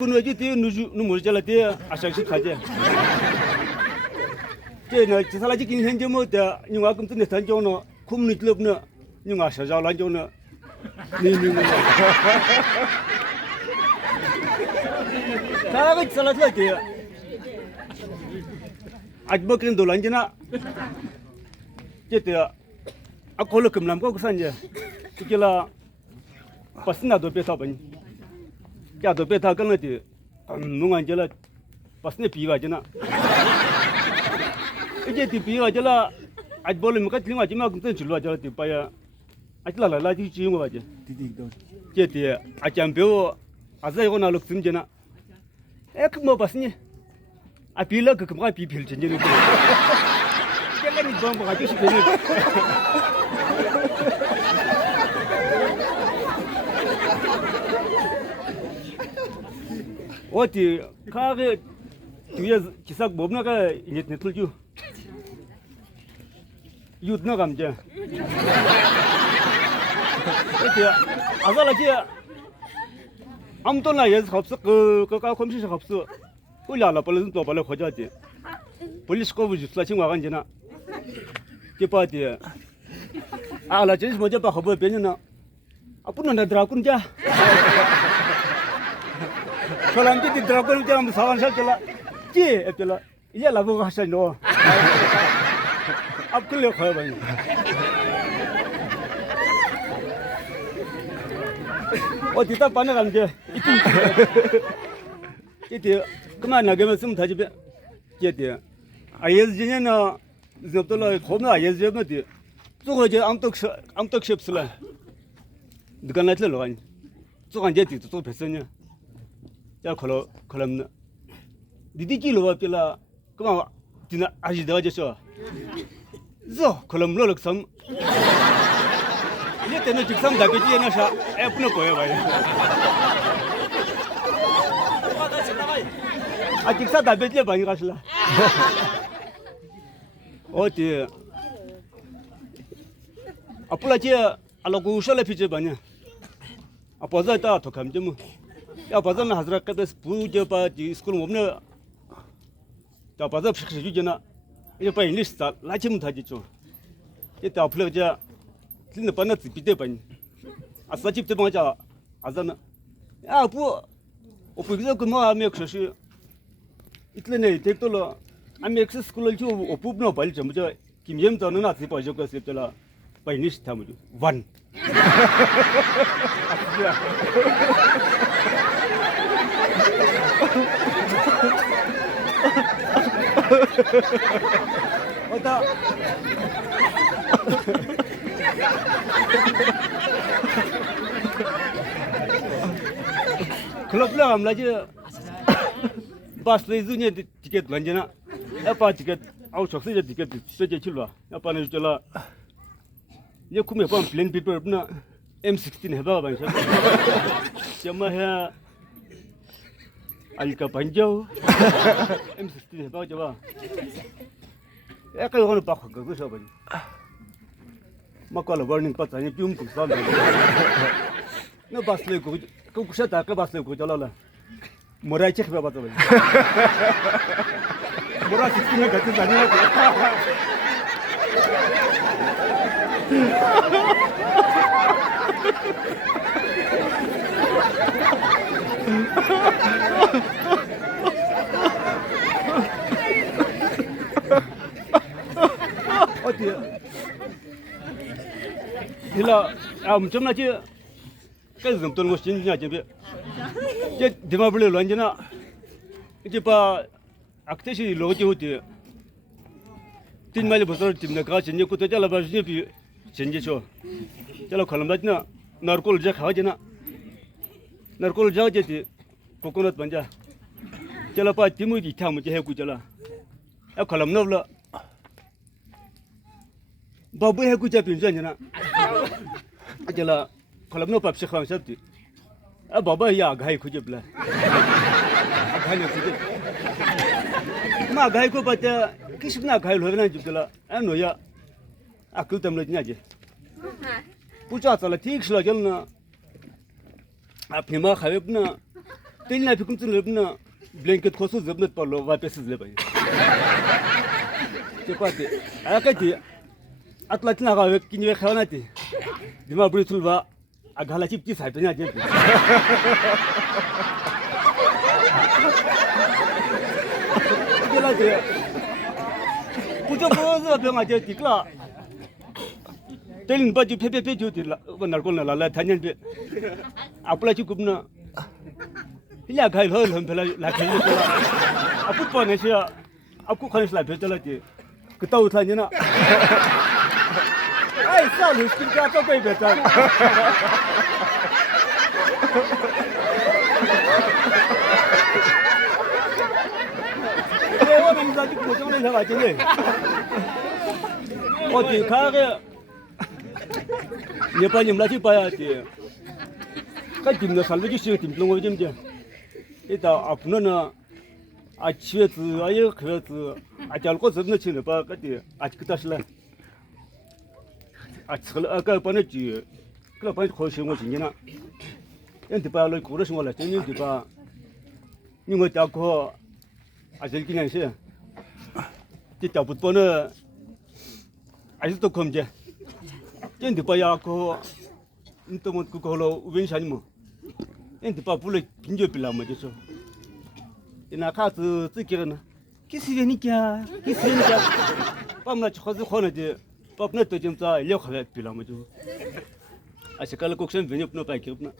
Kuno ji te nu mu jala te ashak shi khaje je na ji sala ji kin hen je mo da ni wa kum tu ne tan jo no kum ni club no ni wa sha ja lan jo no ni ta ga sala la te aj bo kin do lan jina je te a ko lo kum lam ko san je ki la pasna do pe ta ban ya do beta gan de nungan jela pasne piwa jena eje ti piwa jela aj bol mi ka tlinga jima kun tsin lwa jela ti pa ya ajla la ji ji ngo ba je ti do je ti a jam be wo azai go na luk sim jena ek mo pasni a pila ka ka pi phil chen jena ke la ni bom ba ji shi ne 어디 가게 뒤에 기사 뭡니까 이제 네틀주 유드나 감자 어디 아살라지 아무도 나 예스 없어 그가 검시 없어 올라라 벌은 또 벌어 거자지 police ko buju slachi wa ganjina ke pati ala jenis moja pa khobo benina apun na drakun ja Kalau di dragon jangan sawan saja lah, je itu lah, ia lagu khas no. Ab kuliah kau bang. Oh kita pandai kan je, itu kemana game semua tadi be, jadi ayat jenis na, sebetulnya kau na ayat jenis tu, tu aja amtok ship sila, dengan nanti loh kan, tu kan jadi tu biasanya. 야 콜럼나 디디기로 와필라 그만 디나 아지 더졌어 저 콜럼로 럭섬 이제 때는 직상 답이지 나샤 애프는 거야 봐요 아 직상 답이지 많이 가실라 어디 아플라지 알고 우셔라 피지 바냐 아빠자다 더 감지 뭐 या बाजार में हज़रत का दस पूजा पा जी स्कूल में अपने या बाजार फिक्स जो जना ये पर इंग्लिश था लाची में था जी चो ये तो अपने जा तीन पन्ना बीते बन असली तो मजा आज़ाना या वो पिक्चर को मैं आमी एक्सरसाइज इतने नहीं देख तो लो आमी एक्सरसाइज स्कूल जो ओपुप ना बाल जम जा किम्यम तो ना थी पाजो का सिर्फ चला पर इंग्लिश था मुझे one Ota. Kalau pula am lagi bas lezunya tiket lanjana. Apa tiket? Aku cakap saja tiket saja cilwa. Apa ni cila? Dia kumai pun plane paper pun M16 heba bang. Cuma ya. Alika panjau, M16 heba coba. Kalau orang pak aku siapa ni? Makala warning pas ni pium kusam. Na bas le ku kusha tak bas le ku jalan lah. Murai cek berapa tu? Murai 16 ni kata tanya. 어디? 이라 좀 나지. cái dùng tuần ngô xin nhà chỉ biết chứ thì mà bây giờ loạn chứ na chứ pa akte si lo chứ hụt tin mai bây giờ tìm được cái chuyện gì cũng tới là bây giờ bị chuyện gì cho là kalau macam na narkol jah khao chứ na narkol jah chứ thì coconut banja chứ là pa timu đi tham chứ hay cũng chứ là kalau nó là babu hay cũng chứ bình thường chứ na chứ là kalau no papsi khang sabti baba ya ghai khuje bla ghai ne khuje ma ghai ko pata kisna ghai lo na jubla ano ya akul tam lo nya je pucha chala thik shla jalna apni ma khaib na 텔나 비금쯤 럽나 블랭켓 코스 접는 발로 와페스 레바이 제파티 아까티 아틀라티나가 왜 끼니 카나티 디마 브리툴바 아갈라 칩티 사이트냐 제 이제라지 부족고서 병아제 디클라 텔린 바지 페페페 주디라 날골나 라라 타년베 아플라치 굽나 hilya kai ho lom phela la khel ni la apu pa ne sia apu khanis la bhetala ti kta utha ni na ai sa lu skin ka to kai beta e wo men za ti ko jong le la ji le o ti kha ge ye pa nim la ti pa ya ti ka tim na sal ji si tim long jim je 이따 앞으로는 아치에서 아예 그래서 아잘고 접는 치는 봐 그때 아직까지라 아치를 아까 번했지 그래 번이 거신 거 진이나 엔트 바로 고르신 거라 재미지 봐 이거 잡고 아질 그냥 시 진짜 붙번은 아직도 검제 엔트 봐야고 인터넷 그걸로 우변샤니 뭐 엔트 봐 불러 빈조 빌라 뭐죠 이나 카스 찍기는 키스베니까 밤나 쳐서 코너지 밥나 또 좀자 일력하게 빌라 뭐죠 아시칼 곡선 베니프노 파이키브나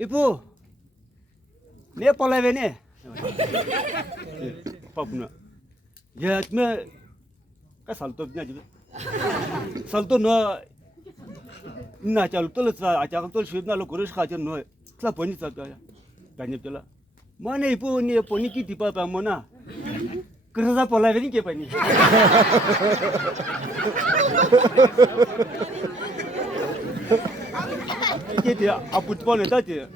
이보 내 폴라베네 밥나 야트메 까 살토 비냐 지 살토 너 나 잘떨어서 아자가 쉬브나로 고르시 가져 너 클라 보니 잡아야 다니들라 뭐네 보니 보니키 디바바 뭐나 그러다 폴라베니 게 보니 이게 돼 아부트번에 다지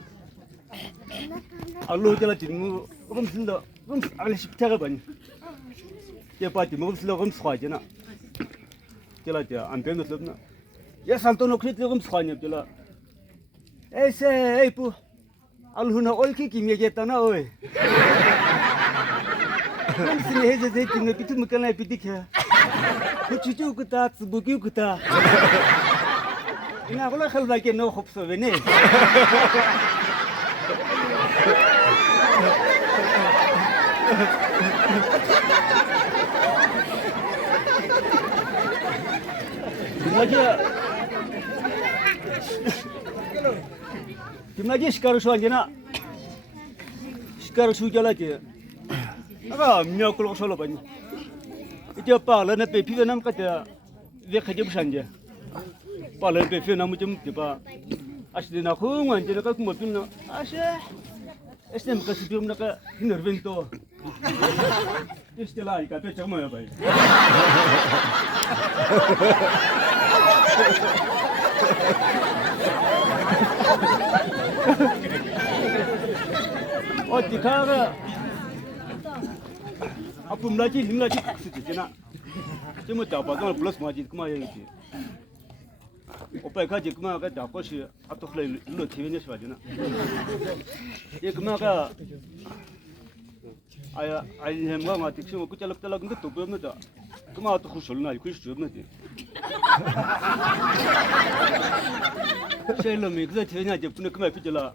알로텔라 진무 음신도 알레 십타가 보니 제 파티 먹을로 스화지나 제라지 안 되는 섭나 야 살토노 크리트 스화니 줄라 에세 에이푸 알후나 올키 김예겠다나 오이 남신이 해제제 진노 비트무까나 비디케 그치주 그다 츠부기 그다 이나 골라 칼바게 노 홉소 베네 김나지 시카르 쇼안지나 시카르 쇼절라지 아가 미역을 솔로 바니 이제 빨라네 베피가 남까지 왜 가지고 산지 빨라네 베피 나무 좀 디바 아시드나 흥원 이제 그 뭐빈나 아시 에스템 그 시비움나가 히너벤토 이스텔라 이까 때 정말 봐요 어디가가 아픔라지 힘라지 쓰지나 좀 잡아서 플러스 마지 그만 해야지 오빠 가지 그만가 잡고시 아토클레 일로 티베네 쉬어지나 이 그만가 아야 아이 햄가 마티 좀 꾸짤럭짤럭 근데 또 보면다 그만 아토 후솔나 이거 쉬었는데 셀로 미그자 티베냐 제프네 그만 피질라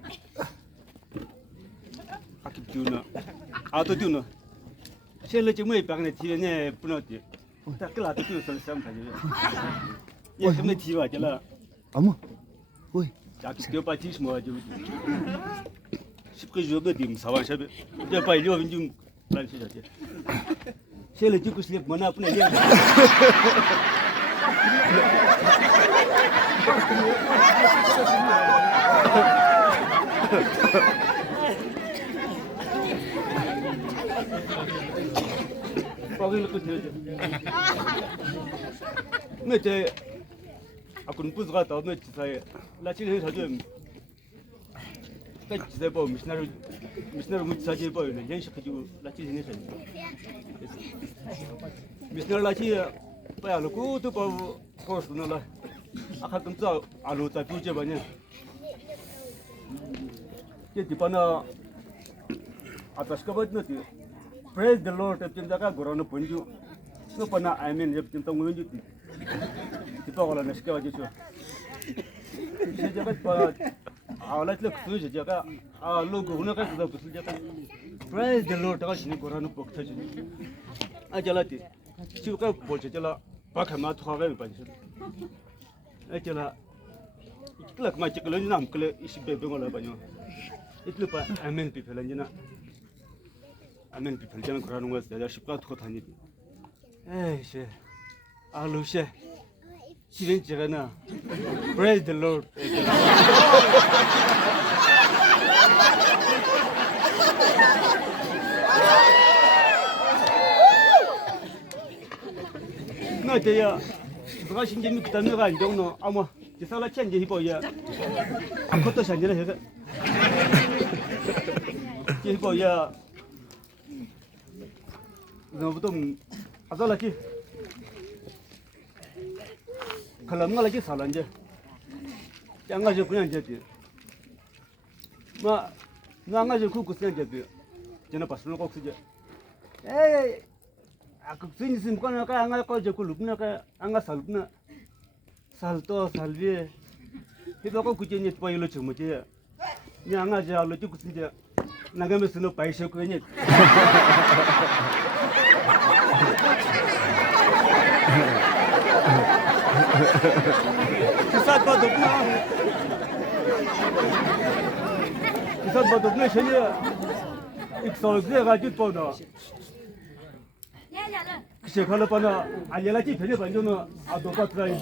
아킵주나 아토주나 셀로 지금 왜 방네 티베네 뿌노티 딱글라 또 선상 가지 예 근데 티와질라 어머, 오이. 자기 뛰어빠지시 뭐가지고 쉽게 줘도 dim 사와샤베 이제 빨리 요 좀 란시자지 셀을 찍고 싶으면 뭐나 아프네 이제 거기를 끝내줘 근데 아군 부스가 더 매치사에 라치를 사줘 그 지대 뭐 미스나루 무사지 보이네 연식하고 라치 지내서 미스나루 라치 빠야로 고도 뭐 코스노라 아까 금자 알로다 부제 바냐 제 디바나 atas ka bat nati praise the lord tap chin ka gorano punju no pana amen jab chin tong ngi ti pa wala neska waje chu se jagat pa awlat lek su je jaga a logo huna ka da kusul jaga praise the lord ka shini gorano pokta ji a jalati chu ka bolche jala pa khama thwa ga ba ji a jala iklak ma chiklo ni nam kle isi be be ngola ba nyo itlu pa amen people anjina amen people jana gorano was da shipka thwa thani 에이, 씨, 알루시, 지벤지가나, praise the Lord. 나 저야, 누가 신경이 그다음에가 안 되노, 아마 지살라 천지 히보야, 아무것도 산지라 해서, 히보야, 너부터 Asal lagi, kalau enggak lagi salah aja, jangan aja punya jadi, nggak aja kukusnya jadi, jangan pas lu kok saja, aku sini sih bukan kayak enggak kau jago lupna kayak enggak salupna, salto salvi, itu aku kucingnya tuh yang lucu macam, jangan aja lucu kucingnya, naga mesin lu paisah kuenya. Kisah baduknya sini, iksolnya gajit pada. Kisah kalau pada, aja lagi kerja banyak na, adokat lain.